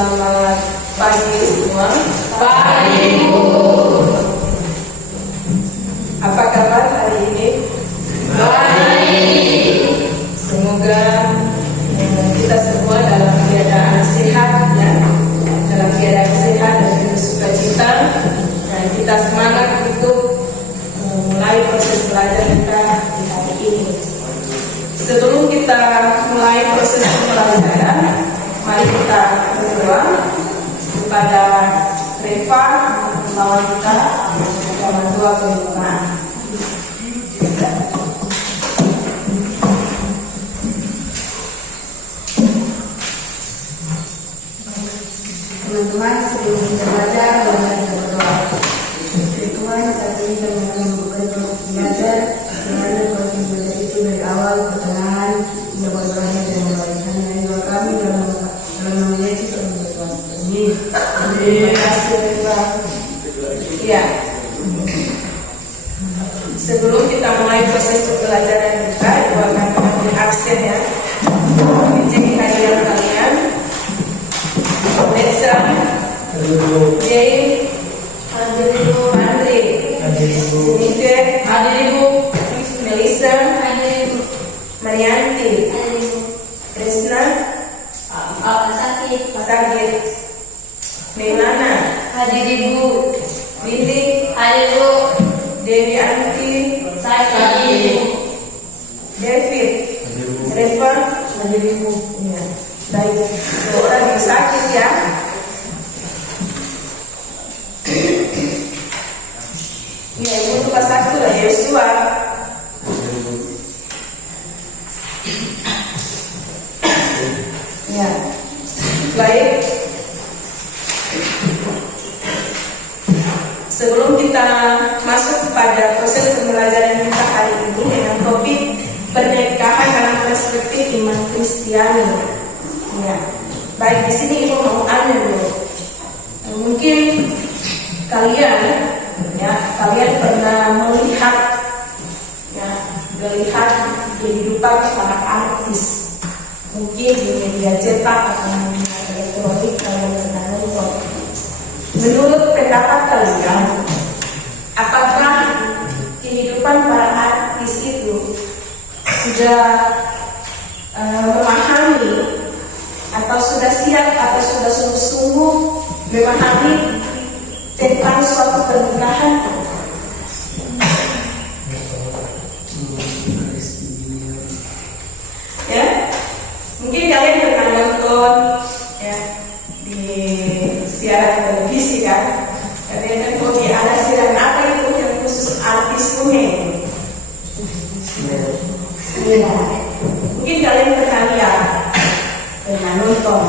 Selamat pagi semua. Pagi, Bu. Apa kabar hari ini? Baik. Semoga kita semua dalam keadaan sehat, ya, dalam keadaan sehat dan bersukacita, dan kita semangat untuk mulai proses belajar kita di hari ini. Sebelum kita mulai proses pembelajaran, mari kita berdoa kepada Reva membawa kita dalam doa pembukaan. Teman-teman, sebelum kita belajar, kita berdoa. Tuhan, saat ini kami akan membuka proses belajar, dimana proses belajar itu dari awal pertengahan hingga berakhir dan membalikkannya dari doa kami dalam nama Yesus kami berdoa. Amin. Terima kasih, Reva. Ya. Sebelum kita mulai proses pembelajaran kita, Ibu akan mengambil absen, ya. Cek hadiah kalian. Letsa, Jay, Andre, Jennifer, Melissa, Marianti, Krisna, Masagit, Melana, Billy, Dewi Anti, David, Reva, ya. Baik, orang yang sakit, ya. Ya, ibu lupa satu lah, Yosua. Ya, baik. Sebelum kita masuk kepada proses pembelajaran kita hari ini dengan topik pernikahan dalam perspektif iman Kristiani. Ya, baik, di sini ibu mau tanya dulu. Mungkin kalian pernah melihat kehidupan para artis, mungkin di media cetak atau media elektronik kalian pernah nonton. Menurut pendapat kalian, apakah kehidupan para artis itu sudah memahami atau sudah siap atau sudah sungguh-sungguh memahami tentang suatu pernikahan? Ya, mungkin kalian pernah nonton, ya, di siaran televisi, kan? Kalian nonton ada siaran apa itu yang khusus artis kuning? Ya, mungkin kalian pernah lihat, pernah nonton.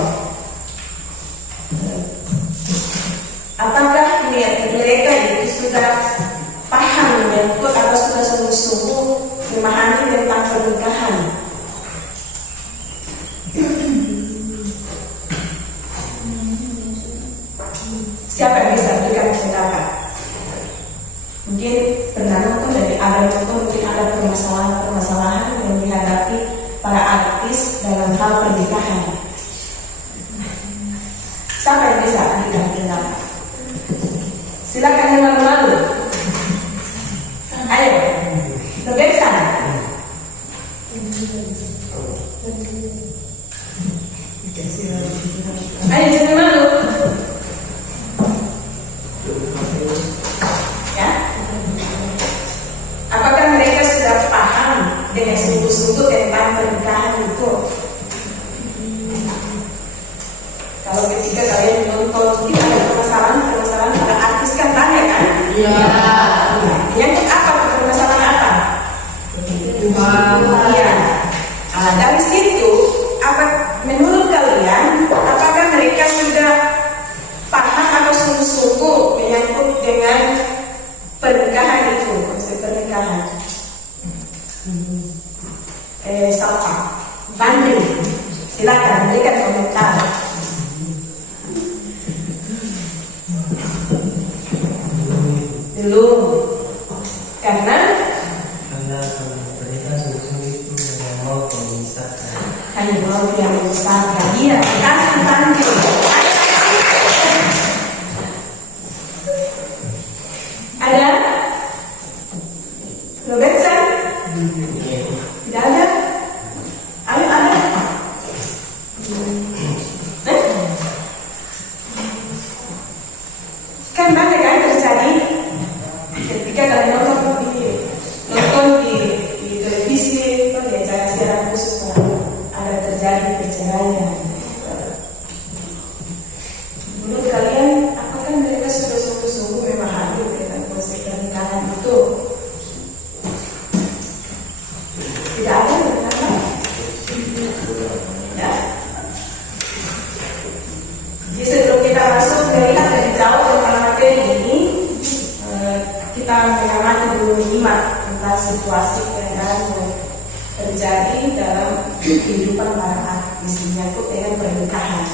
Apakah mereka itu sudah paham atau sudah sungguh-sungguh memahami tentang pernikahan? Siapa yang bisa berikan pendapat? Mungkin pernah nonton mungkin ada permasalahan yang dihadapi para artis dalam hal pernikahan. Siapa yang bisa berikan pendapat? Silakan yang lalu-lalu. Ayo, lebih sana. Ayo, jangan malu. Ya. Apakah mereka sudah paham dengan sungguh-sungguh tentang pernikahan itu? Kalau ketika kalian nonton, kita ada permasalahan pada artis, kan tanya, kan? Iya. Yang apa permasalahan apa? Iya. Nah, dari situ, menurut kalian, apakah mereka sudah paham atau sungguh-sungguh menyangkut dengan pernikahan itu, konsep pernikahan? Siapa? Banding. Silakan berikan komentar. Belum. Karena pemerintah sungguh-sungguh itu hanya mau memisahkan. Hanya mau yang memisahkan. Iya, kasih banding. Kan banyak kan terjadi ketika kalian nonton di televisi atau di acara siaran khusus ada terjadi perceraian. Menurut kalian, apakah mereka sudah sungguh-sungguh memahami tentang konsep pernikahan itu? Tidak ada, kenapa? Ya. Jadi sebelum kita masuk melihat dari jauh tentang materi ini, kita mengamati dulu lima tentang situasi keadaan yang terjadi dalam kehidupan para artis menyangkut dengan pernikahan.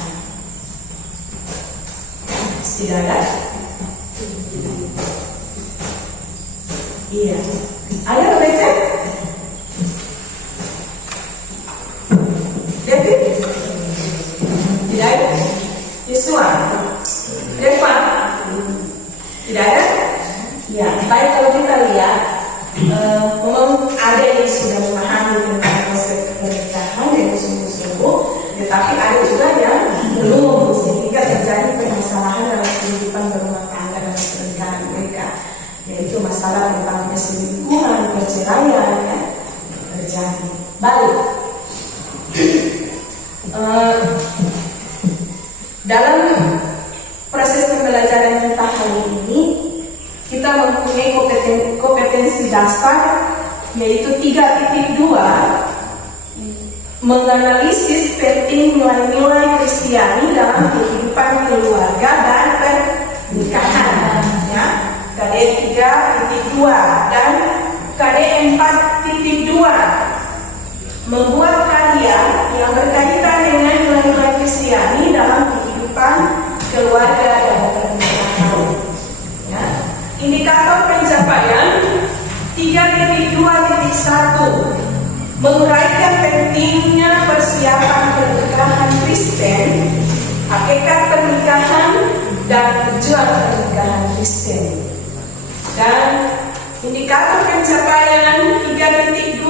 Tidak ada? Iya. Ada baca? David? Tidak ada? Yesua? Reva? Tidak ada? Ya, baik kalau kita lihat memang ada yang sudah memahami tentang konsep pernikahan yang sungguh-sungguh, tetapi ada juga yang belum, sehingga terjadi permasalahan dalam kehidupan berumah tangga dan pernikahan mereka, yaitu masalah tentang perselingkuhan, perceraian ya, terjadi. Baik, dalam proses pembelajaran kita hari ini, kita mempunyai kompetensi dasar yaitu 3.2, menganalisis penting nilai-nilai Kristiani dalam kehidupan keluarga dan pernikahan. Ya, KD 3.2 dan KD 4.2 membuat karya yang berkaitan dengan nilai-nilai Kristiani dalam kehidupan keluarga dan pernikahan. Ya. Indikator pencapaian 3.2.1 menguraikan pentingnya persiapan pernikahan Kristen, hakikat pernikahan dan tujuan pernikahan Kristen. Dan indikator pencapaian 3.2.2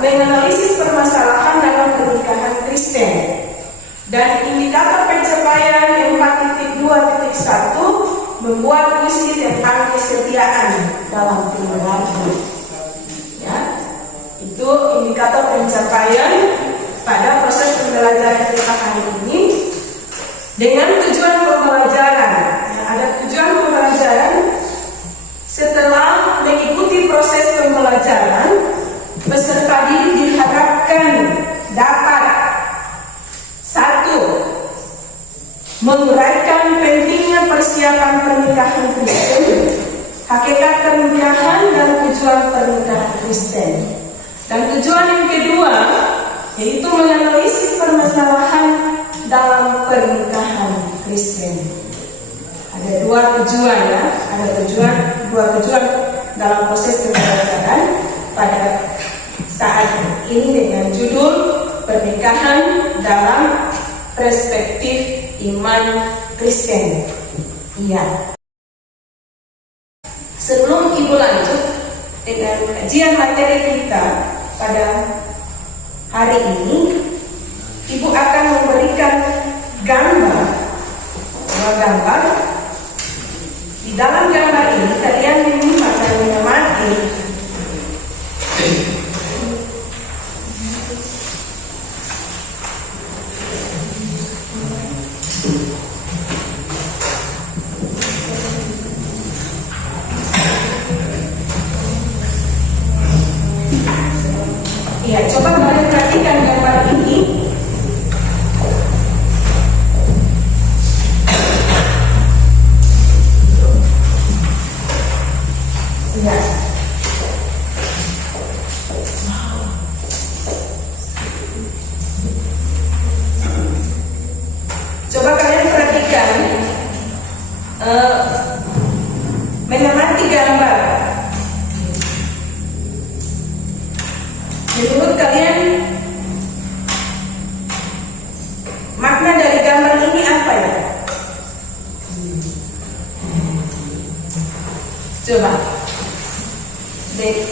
menganalisis permasalahan dalam pernikahan Kristen. Dan indikator pencapaian 4.2.1 membuat misi tentang kesetiaan dalam keluarga. Ya, itu indikator pencapaian pada proses pembelajaran kita hari ini. Dengan tujuan pembelajaran, ya, ada tujuan pembelajaran. Setelah mengikuti proses pembelajaran, peserta didik diharapkan dapat 1. Menguraikan pentingnya persiapan pernikahan Kristen, hakikat pernikahan dan tujuan pernikahan Kristen. Dan tujuan yang kedua yaitu menganalisis permasalahan dalam pernikahan Kristen. Ada dua tujuan ya, dua tujuan dalam proses pembelajaran pada saat ini dengan judul pernikahan dalam perspektif iman Kristen. Iya. Sebelum Ibu lanjut dengan kajian materi kita pada hari ini, Ibu akan memberikan gambar. Di dalam gambar ini kalian menyimak dan mengamati ya, coba kalian perhatikan gambar ini. Ya. Coba kalian perhatikan, mengamati gambar. Menurut kalian makna dari gambar ini apa ya? Coba. Baik.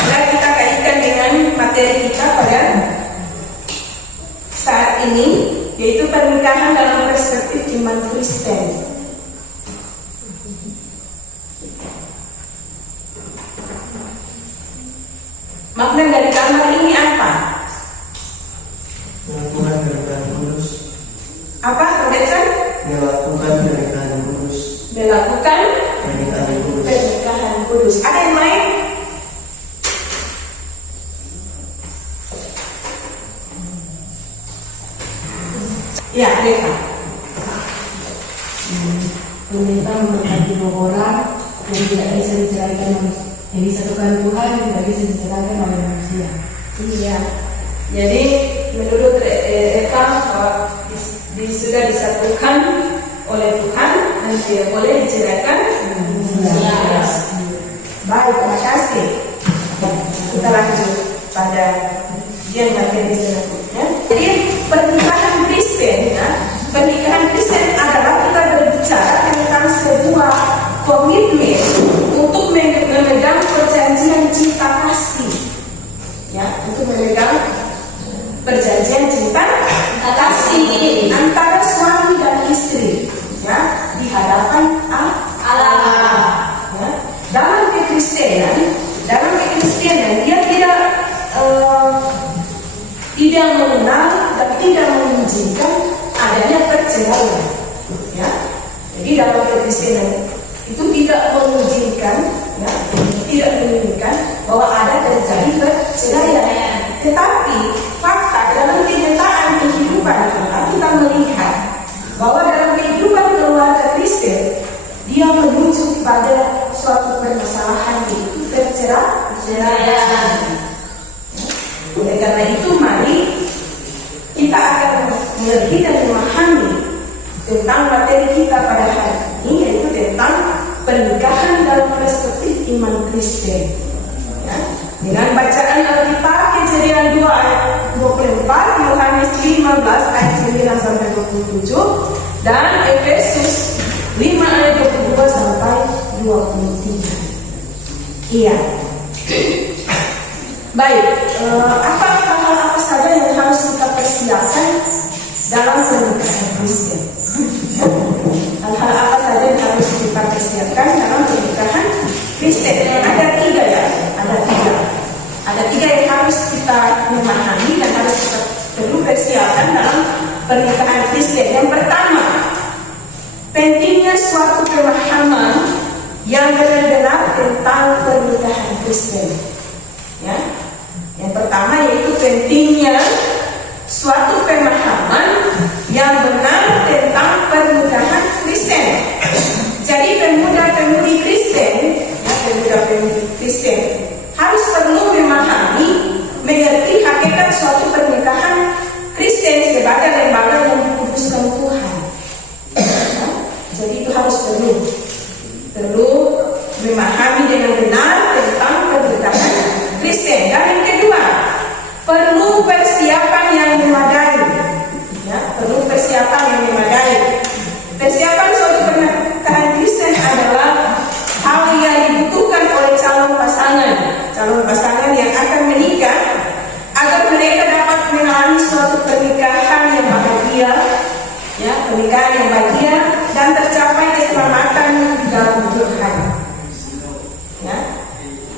Mari kita kaitkan dengan materi kita pada ini, yaitu pernikahan dalam perspektif iman Kristen. Makna dari gambar ini apa? Melakukan pernikahan kudus. Apa, Robertson? Melakukan pernikahan kudus. Melakukan Pernikahan kudus. pernikahan kudus. Ada yang lain? Ya, Deva. Pemerintah memberkati dua orang yang tidak bisa diceraikan, yang disatukan Tuhan yang tidak bisa diceraikan oleh manusia. Iya. Jadi menurut Eva sudah disatukan oleh Tuhan dan tidak boleh diceraikan. Iya. Baik, terima kasih. Kita lanjut pada bagian selanjutnya. Jadi pernikahan Kristen, ya, pernikahan Kristen adalah kita berbicara tentang sebuah komitmen untuk memegang perjanjian cinta kasih, ya, untuk memegang perjanjian cinta kasih antara suami dan istri, ya, di hadapan Allah. Ya. Dalam kekristenan dia tidak mengenal dan tidak mengizinkan adanya perceraian. Ya. Jadi dalam kekristenan itu tidak mengizinkan, ya, tidak menginginkan bahwa ada terjadi perceraian. Tetapi fakta dalam kenyataan kehidupan kita melihat bahwa dalam kehidupan keluarga Kristen dia menuju pada suatu permasalahan, yaitu perceraian. Oleh karena itu, mari kita akan mengerti dan memahami tentang materi kita pada hari ini, yaitu tentang pernikahan dalam perspektif iman Kristen. Ya. Dengan bacaan Alkitab Kejadian 2 ayat 24, Yohanes 15 ayat 9 sampai 27, dan Efesus 5 ayat 22 sampai 23. Iya. Baik, apa hal apa saja yang harus kita persiapkan dalam pernikahan Kristen? Hal-hal apa saja yang harus kita persiapkan dalam pernikahan Kristen? Ada tiga, ya. Ada tiga yang harus kita memahami dan harus kita perlu persiapkan dalam pernikahan Kristen. Yang pertama, pentingnya suatu pemahaman yang benar-benar tentang pernikahan Kristen. Ya. Yang pertama yaitu pentingnya suatu pemahaman yang benar tentang pernikahan Kristen. Jadi pemuda-pemudi Kristen, ya, pemuda-pemudi Kristen harus perlu memahami, mengerti hakikat suatu pernikahan Kristen sebagai lembaga yang dikuduskan Tuhan. Ya. Jadi itu harus perlu memahami dengan benar tentang pernikahan Kristen. Dan yang kedua, perlu persiapan yang memadai. Ya, perlu persiapan yang memadai. Persiapan suatu pernikahan Kristen adalah hal yang dibutuhkan oleh calon pasangan yang akan menikah, agar mereka dapat mengalami suatu pernikahan yang bahagia, ya, pernikahan yang bahagia dan tercapai keselamatan dalam Tuhan. Ya.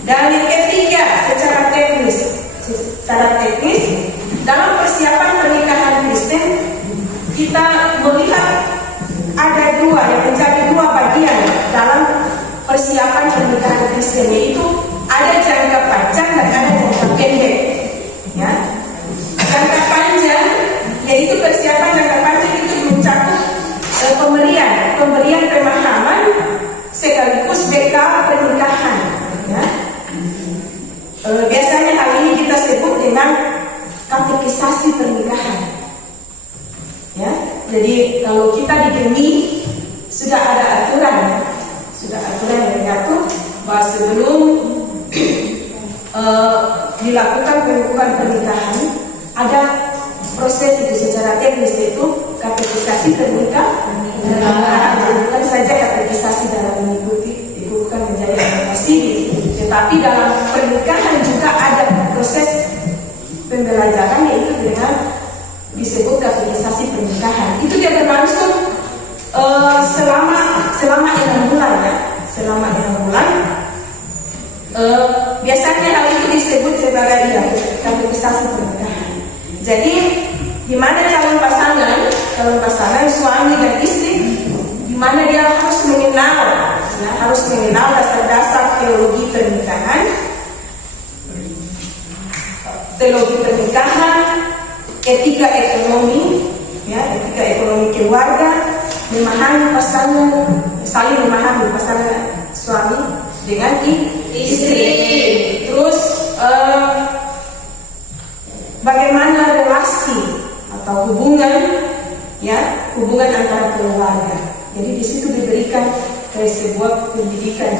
Dan yang ketiga, secara teknis dalam persiapan pernikahan Kristen kita melihat ada menjadi dua bagian dalam persiapan pernikahan Kristen, yaitu ada jangka panjang dan ada jangka pendek. Ya. Jangka panjang yaitu persiapan jangka panjang itu mencakup pemberian pemahaman sekaligus bekal pernikahan. Ya. Biasanya hal ini kita sebut dengan katekisasi pernikahan. Ya, jadi kalau kita di GEMI sudah ada aturan yang mengatur bahwa sebelum dilakukan pengukuhan pernikahan ada proses itu secara teknis, itu katekisasi pernikahan. Bukan saja katekisasi dalam mengikuti itu bukan menjadi organisasi, tetapi dalam pernikahan juga ada proses pembelajaran, yaitu dengan disebut katekisasi selama 6 bulan ya, selama 6 bulan. Biasanya hal itu disebut sebagai kategorisasi pernikahan. Jadi di mana calon pasangan suami dan istri, di mana dia harus mengenal dasar-dasar teologi pernikahan, etika ekonomi, ya, etika ekonomi keluarga, saling memahami pasangan suami dengan istri. Terus bagaimana relasi atau hubungan antara keluarga. Jadi di situ diberikan sebuah pendidikan,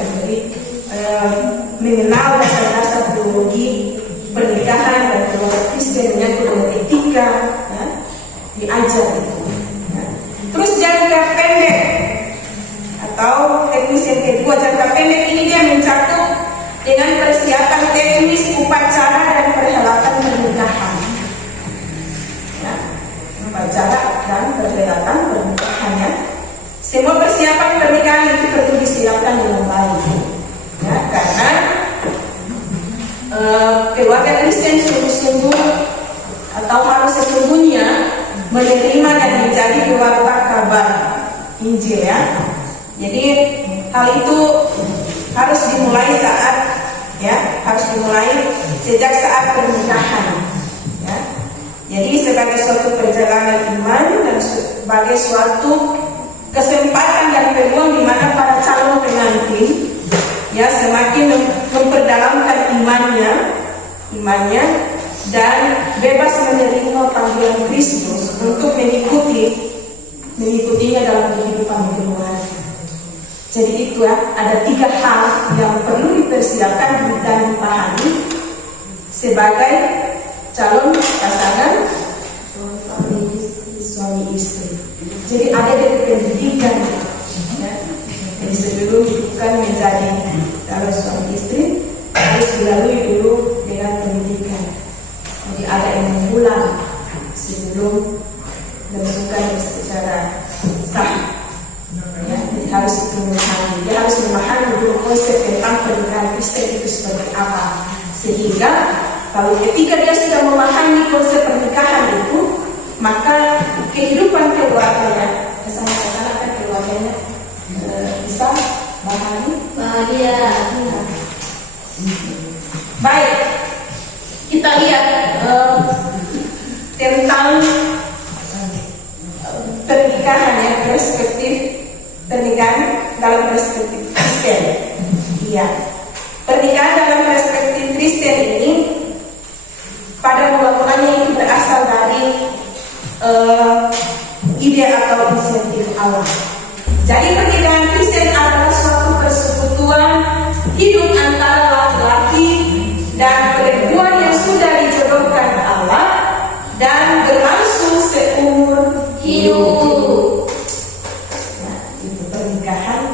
mengenal dasar-dasar teologi pernikahan dan keluarga Kristen dengan etika, ya, diajar itu. Ya. Terus jangka pendek atau teknis yang kedua, jangka pendek ini dia mencakup dengan persiapan teknis upacara dan perhelatan pernikahan. Ya, upacara dan perhelatan pernikahannya. Semua persiapan pernikahan itu perlu disiapkan dengan baik. Ya, karena keluarga Kristen sungguh-sungguh atau harus sesungguhnya menerima dan menjadi keluarga kabar Injil, ya. Jadi hal itu harus dimulai sejak saat pernikahan, ya. Jadi sebagai suatu perjalanan iman dan sebagai suatu kesempatan dan peluang di mana para calon pengantin, ya, semakin memperdalamkan imannya dan bebas menerima panggilan Kristus untuk mengikutinya dalam kehidupan keluarga. Jadi itu, ya, ada 3 hal yang perlu dipersiapkan dan dipahami sebagai calon pasangan suami istri. Jadi ada dari pendidikan, ya. Jadi sebelum bukan menjadi calon suami istri harus dilalui dulu dengan pendidikan. Jadi ada yang mengulang sebelum menentukan secara sah. Ya, jadi harus memahami. Dia harus memahami dulu konsep tentang pernikahan Kristen itu seperti apa. Sehingga kalau ketika dia sudah memahami konsep pernikahan itu, maka kehidupan keluarganya, kesana keluarganya bisa bahagia. Baik, kita lihat tentang pernikahan, ya, perspektif pernikahan dalam perspektif Kristen. Iya, pernikahan dalam perspektif Kristen ini pada mula-mulanya itu berasal dari ide atau insentif Allah. Jadi pernikahan Kristen adalah suatu persekutuan hidup antara laki-laki dan perempuan yang sudah dijodohkan Allah dan berlangsung seumur hidup. Nah, itu pernikahan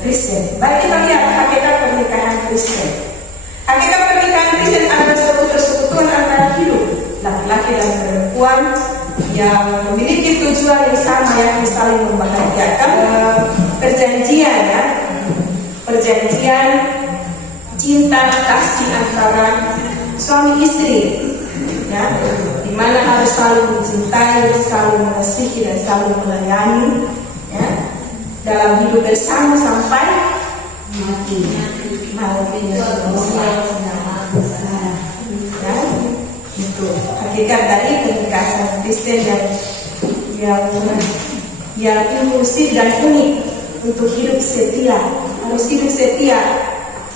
Kristen. Baik, kita lihat hakikat pernikahan Kristen. Hakikat pernikahan Kristen adalah suatu persekutuan antara hidup laki-laki dan perempuan yang memiliki tujuan yang sama, yakni saling membahagiakan. Perjanjian, ya, perjanjian cinta kasih antara suami istri, ya, di mana harus saling mencintai, saling mengasihi dan saling melayani, ya, dalam hidup bersama sampai mati. Ya, itu hakikat dari pernikahan Kristen yang inklusif dan unik untuk hidup setia. Harus hidup setia,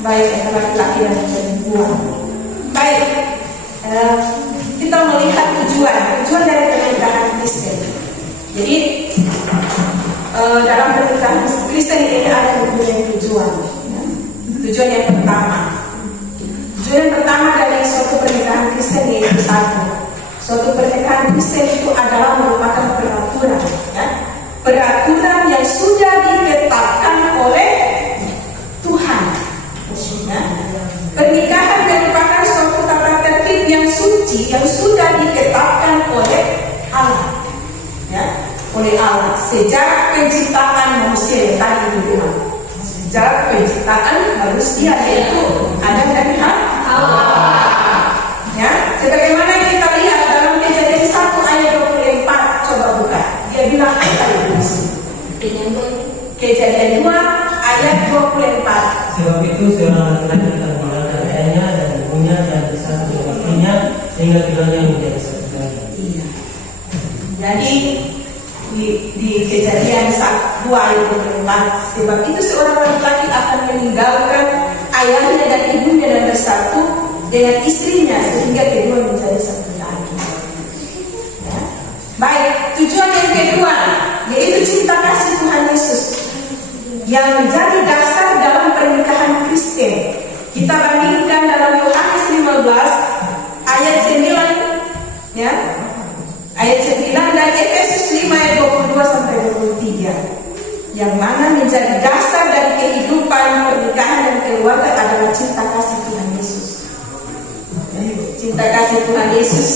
baik laki-laki dan perempuan. Baik, kita melihat tujuan dari pernikahan Kristen. Jadi dalam pernikahan Kristen ini ada mempunyai tujuan. Ya. Tujuan yang pertama dari suatu pernikahan Kristen yaitu satu. Suatu pernikahan Kristen itu adalah merupakan peraturan, ya, peraturan yang sudah ditetapkan oleh Tuhan. Ya. Pernikahan merupakan suatu tata tertib yang suci yang sudah ditetapkan oleh Allah, ya, oleh Allah sejak penciptaan manusia. Tadi Bicara penciptaan manusia yaitu Adam dan Hawa. Ya, sebagaimana kita lihat dalam Kejadian 1 ayat 24, coba buka. Dia bilang apa itu? Kejadian 2 ayat 24. Sebab itu seorang laki-laki akan meninggalkan ayahnya dan ibunya dan bersatu dengan istrinya sehingga keduanya menjadi satu lagi. Iya. Jadi di Kejadian 2 ayat 24, sebab itu seorang laki-laki akan meninggalkan ayahnya dan ibunya dan bersatu dengan istrinya sehingga kedua menjadi satu lagi. Ya. Baik, tujuan yang kedua yaitu cinta kasih Tuhan Yesus yang menjadi dasar dalam pernikahan Kristen. Kita bandingkan dalam Yohanes 15 ayat 9, ya, ayat 9 dan Efesus 5 ayat 22 sampai 23, yang mana menjadi dasar dari kehidupan pernikahan dan keluarga adalah cinta kasih Tuhan Yesus. Cinta kasih Tuhan Yesus,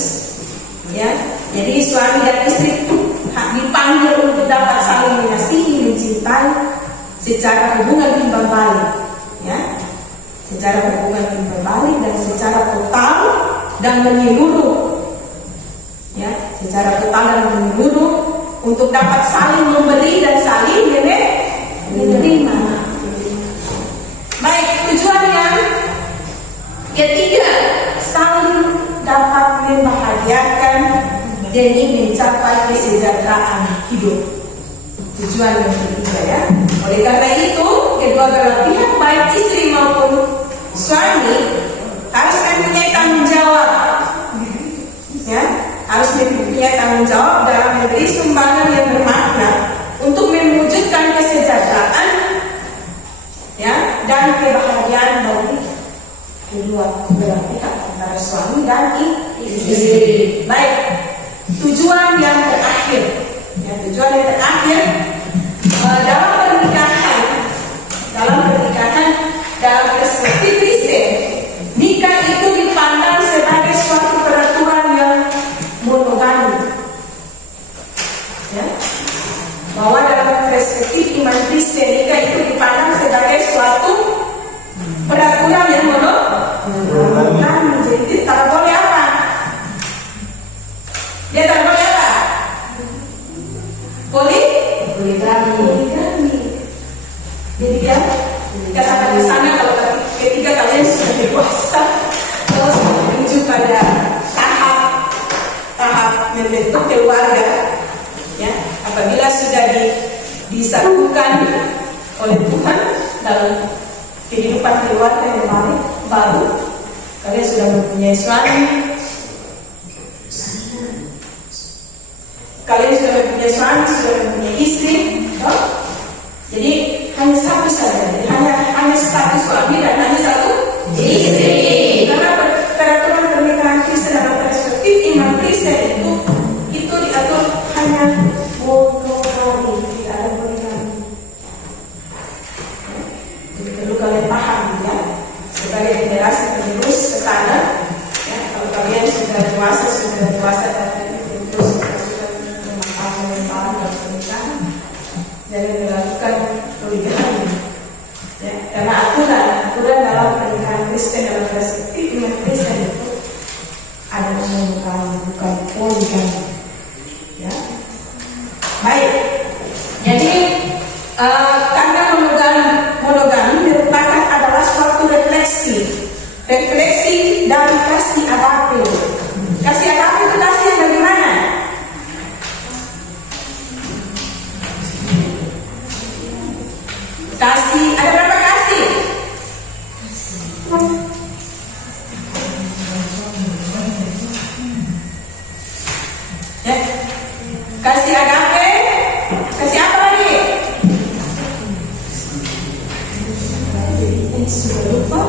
ya. Jadi suami dan istri dipanggil untuk dapat saling mengasihi, mencintai secara hubungan timbal balik, ya, secara hubungan timbal balik dan secara total dan menyeluruh, ya, secara total dan menyeluruh untuk dapat saling memberi dan saling menerima. Baik, tujuan yang ketiga, saling dapat membahagiakan demi mencapai kesejahteraan hidup. Tujuan yang ketiga, ya. Oleh karena itu, kedua belah pihak baik istri maupun suami harus mempunyai tanggung jawab, ya, harus mempunyai tanggung jawab dalam memberi sumbangan yang bermakna untuk mewujudkan kesejahteraan, ya, dan kebahagiaan bagi kedua belah pihak antara suami dan istri. Baik, tujuan yang terakhir, ya, tujuan yang terakhir dalam perspektif Kristen, nikah itu dipandang sebagai suatu peraturan yang monogami, ya, bahwa dalam perspektif iman Kristen nikah itu dipandang sebagai suatu peraturan yang monogami. Jadi tak boleh apa? Dia tak boleh apa? Poligami. Jadi dia sampai ke sana kalau ketika kalian sudah dewasa, terus menuju pada tahap membentuk keluarga, ya, apabila sudah disatukan oleh Tuhan dalam kehidupan keluarga yang baru, kalian sudah mempunyai suami, sudah mempunyai istri, no? Jadi hanya satu saja, hanya satu suami dan hanya satu istri. Karena peraturan pernikahan Kristen dalam perspektif iman Kristen itu diatur hanya monogami, tidak ada poligami. Jadi perlu kalian paham, ya, sebagai generasi penerus ke sana, ya, kalau kalian sudah dewasa tapi terus sudah memaafkan dalam pernikahan, jangan melakukan poligami, ya, karena aturan dalam pernikahan Kristen dalam perspektif iman Kristen itu ada monogami, bukan poligami, ya. Baik, jadi karena monogami merupakan adalah suatu refleksi dari kasih agape. Kasih agape itu kasih yang bagaimana? Kasih, ada berapa kasih? Ya. Kasih agape, kasih apa lagi? Sudah lupa.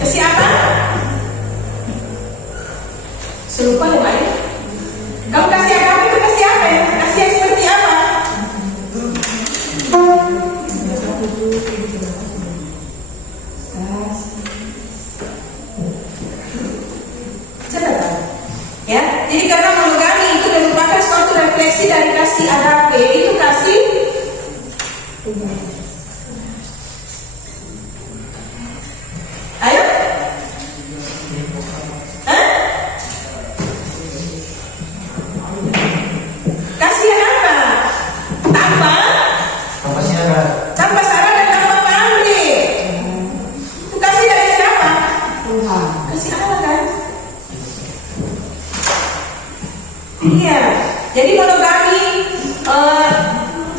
Kasih apa? Selupa ya, Pak. Kamu kasih agape itu kasih apa ya? Kasih yang seperti apa? Coba, ya. Jadi karena monogami itu kasih agape itu kasih ayo? Hah? Kasih apa? Tanpa syarat. Tanpa syarat dan tanpa pamrih. Itu kasih dari siapa? Tuhan. Kasih Allah kan? Iya. Jadi monogami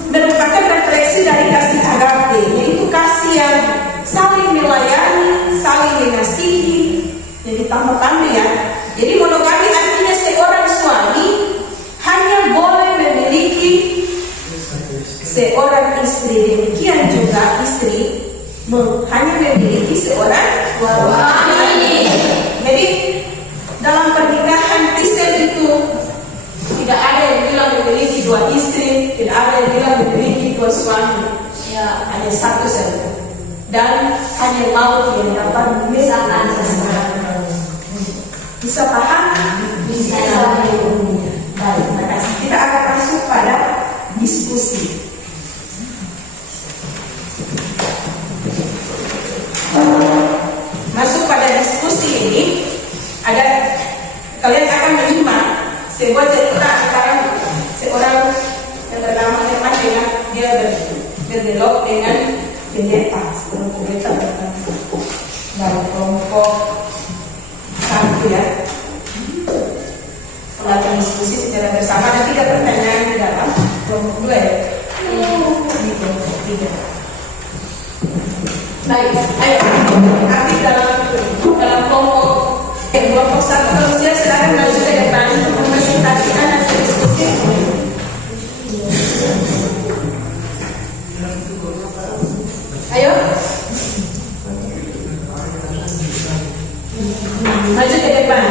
merupakan refleksi dari kasih agape, yaitu kasih yang saling melayani, saling mengasihi. Jadi tanpa pamrih ya. Jadi monogami artinya seorang suami hanya boleh memiliki seorang istri, demikian juga istri hanya memiliki seorang suami. Jadi dalam pernikahan Kristen itu tidak ada yang bilang memiliki dua istri, tidak ada yang bilang memiliki dua suami. Ya, hanya satu saja. Dan hanya maut yang dapat memisahkan seseorang. Bisa paham? Bisa. Baik, terima kasih. Kita akan masuk pada diskusi. Masuk pada diskusi ini, ada kalian akan menyimak sebuah cerita sekarang seorang yang bernama Herman dengan dia berdialog dengan pendeta, seorang pendeta dari kelompok satu ya. Setelah diskusi secara bersama dan tidak pertanyaan di dalam kelompok dua ya. Di kelompok tiga. Baik, ayo aktif dalam kelompok satu. Kalau silakan maju ke depan untuk mempresentasikan hasil diskusi. Ayo, maju ke depan.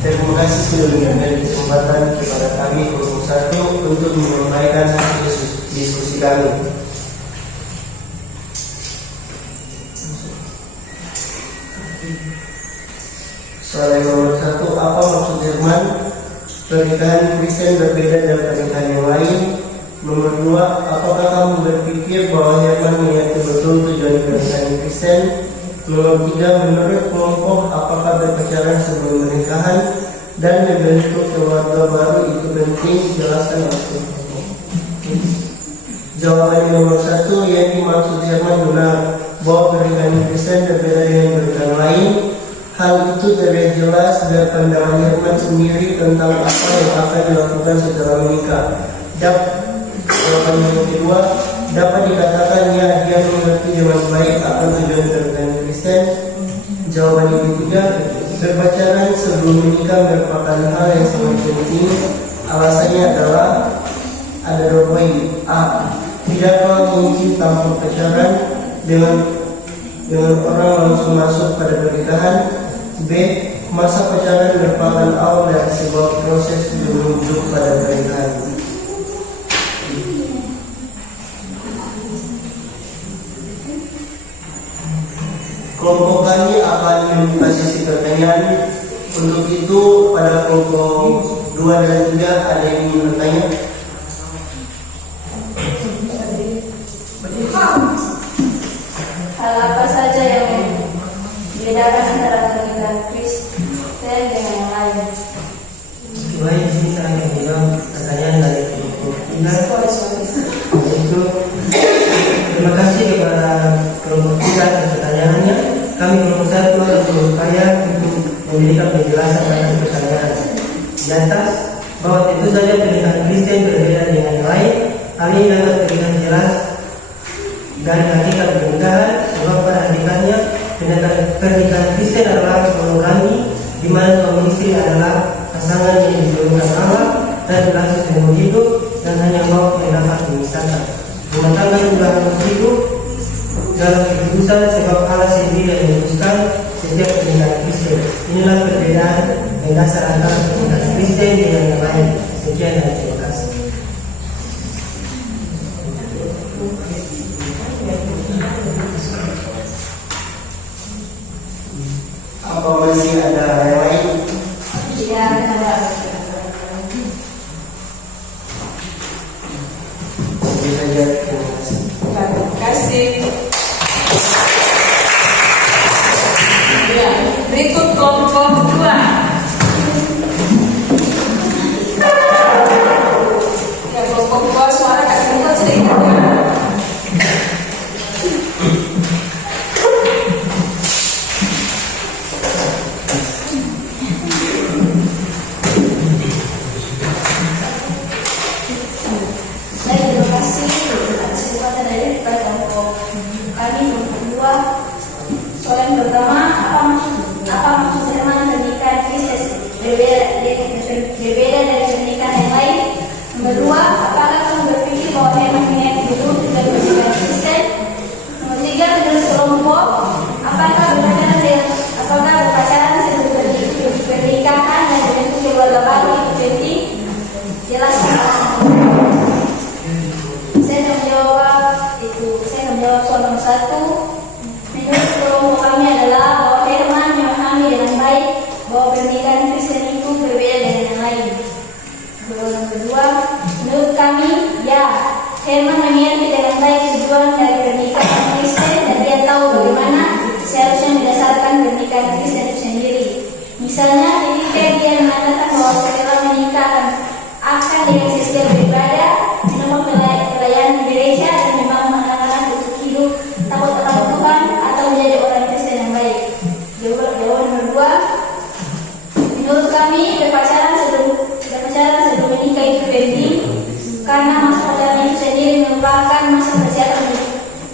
Terima kasih sudah memberikan kesempatan kepada kami kelompok satu untuk menyampaikan diskusi kami. Soal nomor 1, apa maksud Herman? Pernikahan Kristen berbeda dari pernikahan yang lain. Nomor 2, apakah kamu berpikir bahwa Herman mengerti betul tujuan pernikahan Kristen? Nomor 3, menurut kelompok, apakah berpacaran sebelum pernikahan dan membentuk keluarga baru itu penting? Jelaskan waktu. Jawaban nomor 1, yang dimaksud Herman benar bahwa pernikahan Kristen berbeda dengan pernikahan lain. Hal itu terlihat jelas dari pandangan Herman sendiri tentang apa yang akan dilakukan setelah menikah. Jawaban yang kedua, dapat dikatakan ya dia mengerti dengan baik apa tujuan pernikahan Kristen. Jawaban yang ketiga, berpacaran sebelum menikah merupakan hal yang sangat penting. Alasannya adalah ada dua poin. A, tidaklah mungkin tanpa pacaran dengan orang langsung masuk pada pernikahan. B, masa pacaran merupakan awal dari sebuah proses menuju pada pernikahan. Kelompok kami akan membuka sesi pertanyaan. Untuk itu pada kelompok 2 dan 3 ada yang ingin bertanya? Hal apa saja yang membedakan antara pernikahan Kristen dengan yang lain? Baik, di sini saya akan bilang pertanyaan dari kelompok 3. Untuk terima kasih kepada kelompok 3 atas pertanyaannya. Kami kelompok 1 harus berupaya untuk memberikan penjelasan atas pertanyaan di atas bahwa tentu saja pernikahan Kristen berbeda dengan yang lain. Hal ini dapat terlihat jelas dari hakikat pernikahan, sebab pada hakikatnya pernikahan satu kasus yang begitu dan hanya mau yang dapat dimisahkan. Rumah tangga juga begitu dalam keputusan sebab Allah sendiri yang memutuskan setiap pernikahan Kristen. Inilah perbedaan mendasar antara pernikahan Kristen dengan yang lain. Sekian dan terima kasih. Apa masih ada yang lain? Ya, ada. Jadi saja, terima kasih. Terima kasih. Ya, berikut kelompok 2. Ya, kelompok 2 suara kasih minta sedikit ya. Baik, terima kasih atas kesempatan dari kepada kelompok kami kelompok 2. Soal yang pertama, apa maksud firman pernikahan Kristus berbeda dari pernikahan yang lain? Nomor 2, apakah kamu berpikir bahwa memang niat dulu dan pernikahan Kristen? Nomor 3, menurut kelompok, apakah berpacaran sebelum pernikahan dan membentuk keluarga baru itu penting? Jelaskan. Saya akan menjawab soal nomor 1. Menurut kelompok kami adalah bahwa firman memahami dengan baik bahwa pernikahan Kristen itu berbeda dengan yang lain. Nomor 2, menurut kami, ya, firman mengerti dengan baik tujuan dari pernikahan Kristen dan dia tahu bagaimana seharusnya mendasarkan pernikahan Kristen itu sendiri. Misalnya, ketika dia mengatakan bahwa setelah menikah akan dengan setiap beribadah, minum pelayanan di gereja dan memang anak-anak untuk hidup takut akan Tuhan atau menjadi orang Kristen yang baik. Jawaban nomor 2, menurut kami berpacaran sebelum menikah itu penting karena masa pacaran itu sendiri merupakan masa persiapan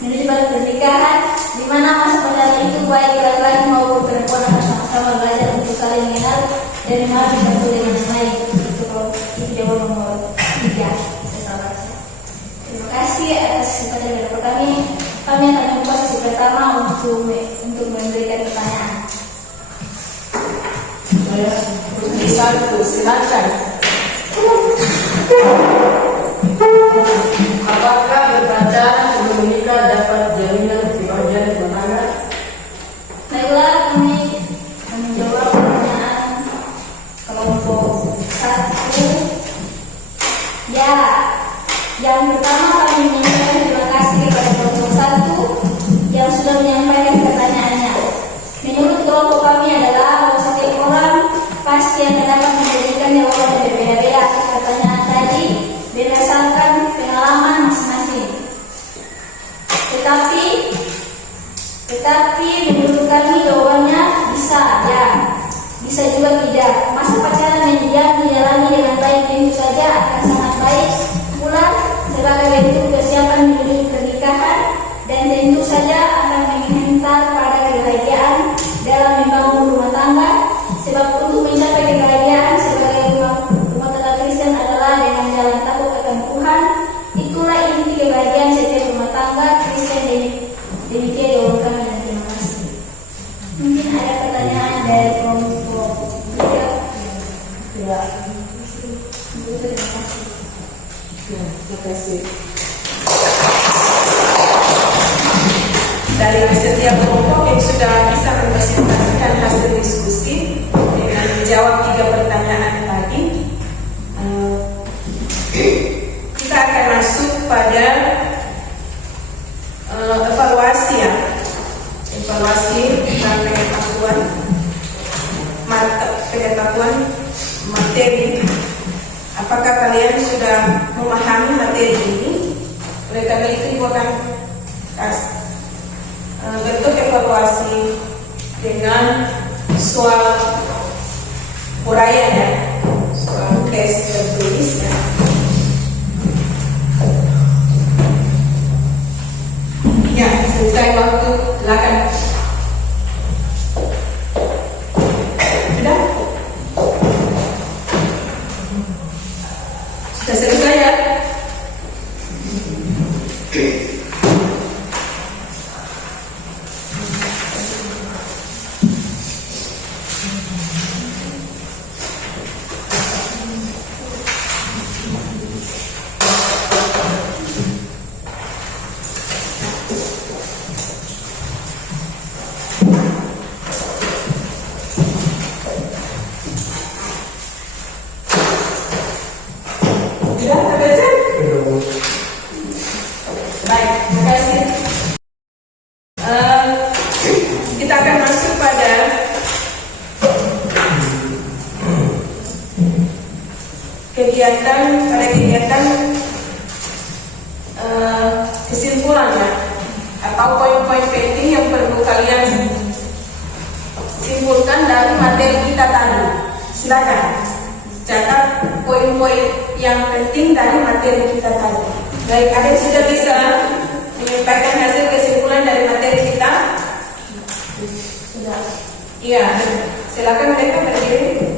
menuju pada pernikahan, di mana masa pacaran itu baik laki-laki maupun perempuan akan sama-sama belajar untuk saling mengenal dan memahami satu dengan yang lain. Itu jawaban nomor 3. Saya salah. Terima kasih atas kesempatan yang dapat kami. Kami akan membuka sesi pertama untuk memberikan pertanyaan. Di 1, silakan. Apakah berpacaran sebelum menikah dapat jaminan kebahagiaan rumah tangga? Baiklah, kami menjawab pertanyaan kelompok 1. Ya, yang pertama kami menyampaikan terima kasih kepada kelompok 1 yang sudah menyampaikan pertanyaannya. Menurut kelompok kami adalah bahwa setiap orang pasti akan dapat memberikan jawaban yang berbeda-beda atas pertanyaan tadi berdasarkan pengalaman masing-masing. Tetapi menurut kami jawabannya bisa ya, bisa juga tidak. Masa pacaran yang dijalani dengan baik tentu saja akan sangat baik pula sebagai bentuk persiapan menuju pernikahan dan tentu saja akan menghantar pada kebahagiaan dalam membangun rumah tangga. Sebab untuk mencapai kebahagiaan sebagai rumah tangga Kristen adalah dengan jalan takut akan Tuhan. Itulah inti kebahagiaan setiap rumah tangga Kristen. Demikian jawaban kami dan terima kasih. Mungkin ada pertanyaan dari kelompok 3. Ya, Terima kasih. terima kasih. Dari setiap kelompok yang sudah bisa mempresentasikan hasil diskusi dengan menjawab 3 pertanyaan tadi, kita akan masuk pada evaluasi ya, evaluasi tentang pengetahuan materi. Apakah kalian sudah memahami materi ini? Oleh karena itu ibu akan bentuk evaluasi dengan soal uraian ya, soal tes tertulis ya. Ya, selesai waktu, silakan. Sudah? Sudah selesai ya? Sudah terbaca? Belum. Baik, terima kasih. Kita akan masuk pada kegiatan kesimpulannya atau poin-poin penting yang perlu kalian simpulkan dari materi kita tadi. Silakan catat poin-poin yang penting dari materi kita tadi. Baik, ada yang sudah bisa menyampaikan hasil kesimpulan dari materi kita? Sudah. Iya, silakan mereka berdiri.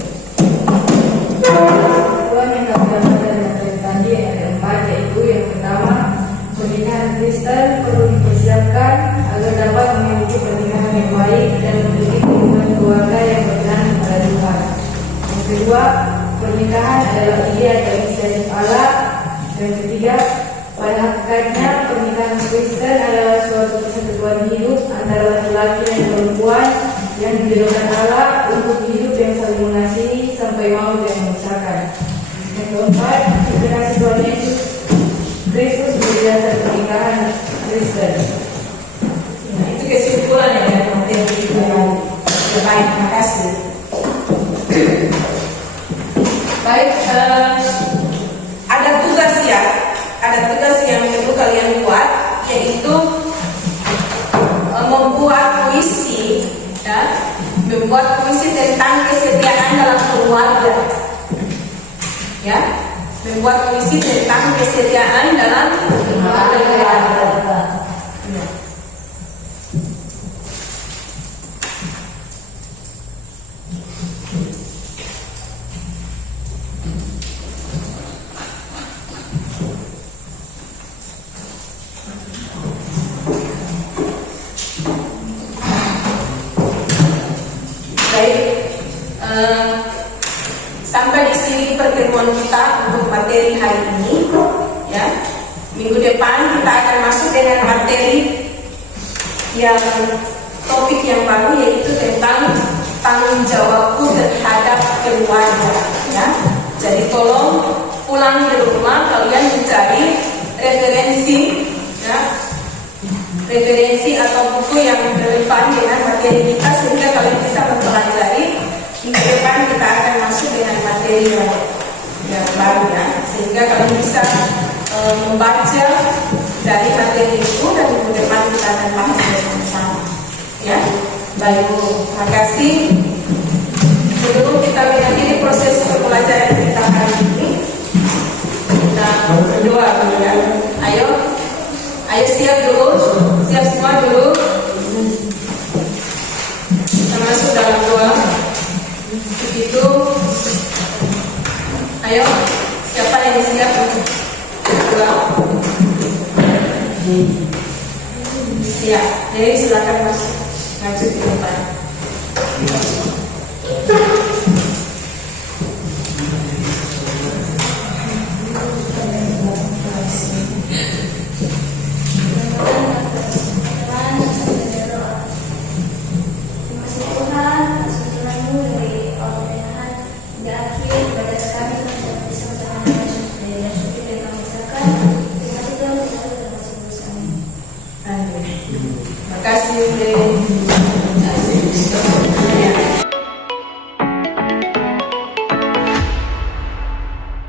Tujuan yang kami dapat dari materi tadi ada 4, yaitu yang pertama, pernikahan Kristen perlu dipersiapkan agar dapat memiliki pernikahan yang baik dan memiliki hubungan keluarga yang berkenan kepada Tuhan. Yang kedua, pernikahan adalah ide atau inisiatif Allah. Dan ketiga, pada hakikatnya pernikahan Kristen adalah suatu persatuan hidup antara laki-laki dan perempuan yang dijodohkan Allah untuk hidup yang saling mengasihi sampai maut yang memisahkan. Yang keempat, inspirasi Tuhan Yesus Kristus menjadi dasar pernikahan Kristen. Nah, itu kesimpulan ya dari materi kita. Baik, terima kasih. Baik, ada tugas yang perlu kalian buat, yaitu membuat puisi, ya, membuat puisi tentang kesetiaan dalam keluarga, ya, membuat puisi tentang kesetiaan dalam keluarga. Ya. Baik, sampai di sini pertemuan kita untuk materi hari ini. Ya, minggu depan kita akan masuk dengan materi yang topik yang baru, yaitu tentang tanggung jawabku terhadap keluarga. Ya, jadi tolong pulang di rumah kalian mencari referensi, ya, referensi atau buku yang relevan dengan materi kita sehingga kalian bisa mempelajari. Minggu depan kita akan masuk dengan materi yang baru, ya, sehingga kalian bisa membaca dari materi itu dan minggu depan kita akan bahas bersama-sama. Ya, baik, terima kasih. Sebelum kita mengakhiri proses pembelajaran kita hari ini, kita berdoa dulu, ya. Ayo siap dulu, siap semua dulu. Kita masuk dalam doa. Begitu. Ayo, siapa yang siap untuk doa? Ya, jadi silakan masuk, maju di depan. Terima kasih.